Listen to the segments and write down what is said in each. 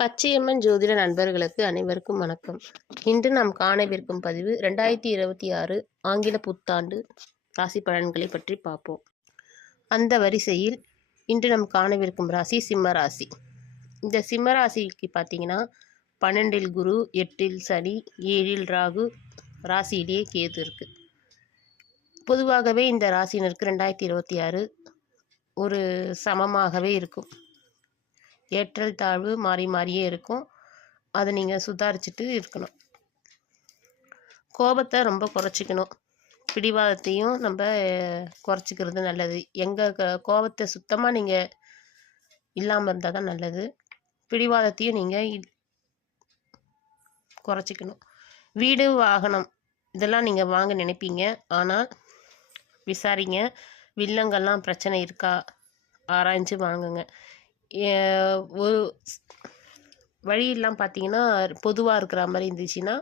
பச்சையம்மன் ஜோதிட நண்பர்களுக்கு அனைவருக்கும் வணக்கம். இன்று நாம் காணவிருக்கும் பதிவு ரெண்டாயிரத்தி இருபத்தி ஆறு ஆங்கில புத்தாண்டு ராசி பலன்களை பற்றி பார்ப்போம். அந்த வரிசையில் இன்று நாம் காணவிருக்கும் ராசி சிம்ம ராசி. இந்த சிம்ம ராசிக்கு பார்த்தீங்கன்னா பன்னெண்டில் குரு எட்டில் சனி ஏழில் ராகு ராசியிலேயே கேது இருக்குது பொதுவாகவே இந்த ராசினருக்கு ரெண்டாயிரத்தி இருபத்தி ஆறு ஒரு சமமாகவே இருக்கும். ஏற்றல் தாழ்வு மாறி மாறியே இருக்கும். அதை நீங்கள் சுதாரிச்சுட்டு இருக்கணும். கோபத்தை ரொம்ப குறைச்சிக்கணும். பிடிவாதத்தையும் நம்ம குறைச்சிக்கிறது நல்லது. எங்கள் கோபத்தை சுத்தமாக நீங்கள் இல்லாமல் இருந்தால் தான் நல்லது. பிடிவாதத்தையும் நீங்கள் குறைச்சிக்கணும். வீடு வாகனம் இதெல்லாம் நீங்கள் வாங்க நினைப்பீங்க. ஆனால் விசாரிங்க. வில்லங்கள்லாம் பிரச்சனை இருக்கா? ஆராய்ஞ்சு வாங்குங்க. ஒரு வழியெல்லாம் பார்த்தீங்கன்னா பொதுவாக இருக்கிற மாதிரி இருந்துச்சுன்னா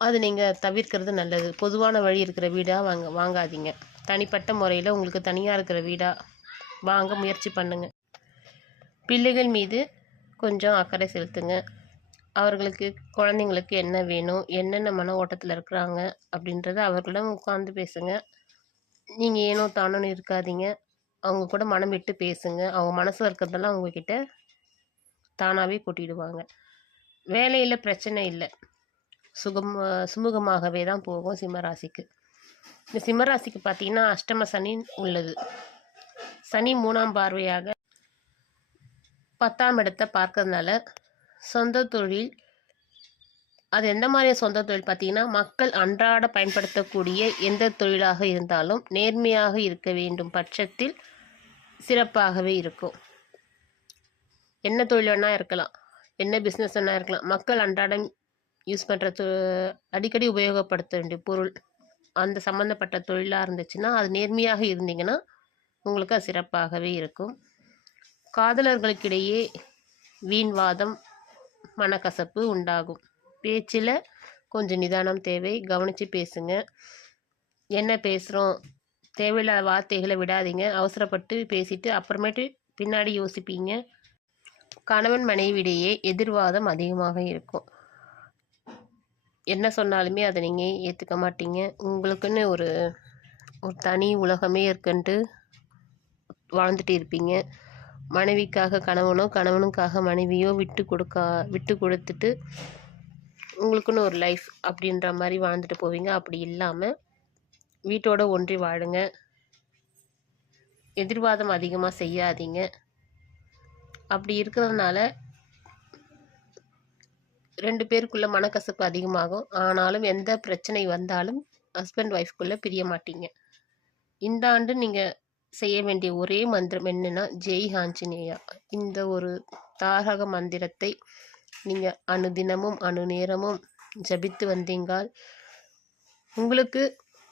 அது நீங்கள் தவிர்க்கிறது நல்லது. பொதுவான வழி இருக்கிற வீடாக வாங்க வாங்காதீங்க. தனிப்பட்ட முறையில் உங்களுக்கு தனியாக இருக்கிற வீடாக வாங்க முயற்சி பண்ணுங்க. பிள்ளைகள் மீது கொஞ்சம் அக்கறை செலுத்துங்க. அவர்களுக்கு குழந்தைங்களுக்கு என்ன வேணும் என்னென்ன மன ஓட்டத்தில் இருக்கிறாங்க அப்படின்றத அவர்களிடம் உட்காந்து பேசுங்க. நீங்கள் ஏனோ தானோன்னு இருக்காதீங்க. அவங்க கூட மனம் விட்டு பேசுங்க. அவங்க மனசில் இருக்கிறதெல்லாம் அவங்கக்கிட்ட தானாகவே கொட்டிடுவாங்க. வேலையில் பிரச்சனை இல்லை. சுகம் சுமூகமாகவே தான் போகும் சிம்மராசிக்கு. இந்த சிம்மராசிக்கு பார்த்தீங்கன்னா அஷ்டம சனி உள்ளது. சனி மூணாம் பார்வையாக பத்தாம் இடத்தை பார்க்கறதுனால சொந்த தொழில் அது எந்த மாதிரி சொந்த தொழில் பார்த்தீங்கன்னா மக்கள் அன்றாட பயன்படுத்தக்கூடிய எந்த தொழிலாக இருந்தாலும் நேர்மையாக இருக்க வேண்டும் பட்சத்தில் சிறப்பாகவே இருக்கும். என்ன தொழில் வேணால் இருக்கலாம் என்ன பிஸ்னஸ் வேணால் இருக்கலாம் மக்கள் அன்றாடம் யூஸ் பண்ணுற அடிக்கடி உபயோகப்படுத்த வேண்டிய பொருள் அந்த சம்மந்தப்பட்ட தொழிலாக இருந்துச்சுன்னா அது நேர்மையாக இருந்தீங்கன்னா உங்களுக்கு அது சிறப்பாகவே இருக்கும். காதலர்களுக்கிடையே வீண்வாதம் மனக்கசப்பு உண்டாகும். பேச்சில் கொஞ்சம் நிதானம் தேவை. கவனித்து பேசுங்க. என்ன பேசுகிறோம் தேவையில்லாத வார்த்தைகளை விடாதீங்க. அவசரப்பட்டு பேசிட்டு அப்புறமேட்டு பின்னாடி யோசிப்பீங்க. கணவன் மனைவியிடையே எதிர்வாதம் அதிகமாக இருக்கும். என்ன சொன்னாலுமே அதை நீங்கள் ஏற்றுக்க மாட்டீங்க. உங்களுக்குன்னு ஒரு ஒரு தனி உலகமே இருக்குன்ட்டு வாழ்ந்துட்டு இருப்பீங்க. மனைவிக்காக கணவனோ கணவனுக்காக மனைவியோ விட்டு கொடுக்கா விட்டு கொடுத்துட்டு உங்களுக்குன்னு ஒரு லைஃப் அப்படின்ற மாதிரி வாழ்ந்துட்டு போவீங்க. அப்படி இல்லாமல் வீட்டோட ஒன்றி வாழுங்க. எதிர்வாதம் அதிகமாக செய்யாதீங்க. அப்படி இருக்கிறதுனால ரெண்டு பேருக்குள்ள மனக்கசப்பு அதிகமாகும். ஆனாலும் எந்த பிரச்சனை வந்தாலும் ஹஸ்பண்ட் ஒய்ஃப்குள்ளே பிரிய மாட்டீங்க. இந்த ஆண்டு நீங்கள் செய்ய வேண்டிய ஒரே மந்திரம் என்னன்னா ஜெய் ஆஞ்சநேயா. இந்த ஒரு தாரக மந்திரத்தை நீங்கள் அணுதினமும் அணு நேரமும் ஜபித்து வந்தீங்கால் உங்களுக்கு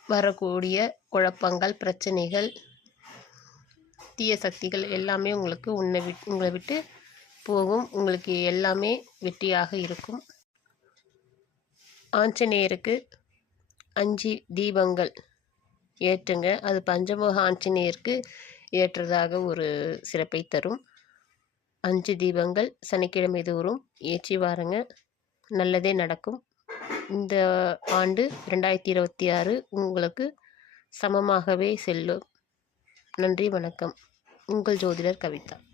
வரக்கூடிய குழப்பங்கள் பிரச்சனைகள் தீய சக்திகள் எல்லாமே உங்களுக்கு உன்னை விட் உங்களை விட்டு போகும். உங்களுக்கு எல்லாமே வெற்றியாக இருக்கும். ஆஞ்சநேயருக்கு அஞ்சு தீபங்கள் ஏற்றுங்க. அது பஞ்சமுக ஆஞ்சநேயருக்கு ஏற்றதாக ஒரு சிறப்பை தரும். அஞ்சு தீபங்கள் சனிக்கிழமை தோறும் ஏற்றி வாருங்க. நல்லதே நடக்கும். இந்த ஆண்டு ரெண்டாயிரத்தி இருபத்தி ஆறு உங்களுக்கு சமமாகவே செல்லும். நன்றி வணக்கம். உங்கள் ஜோதிடர் கவிதா.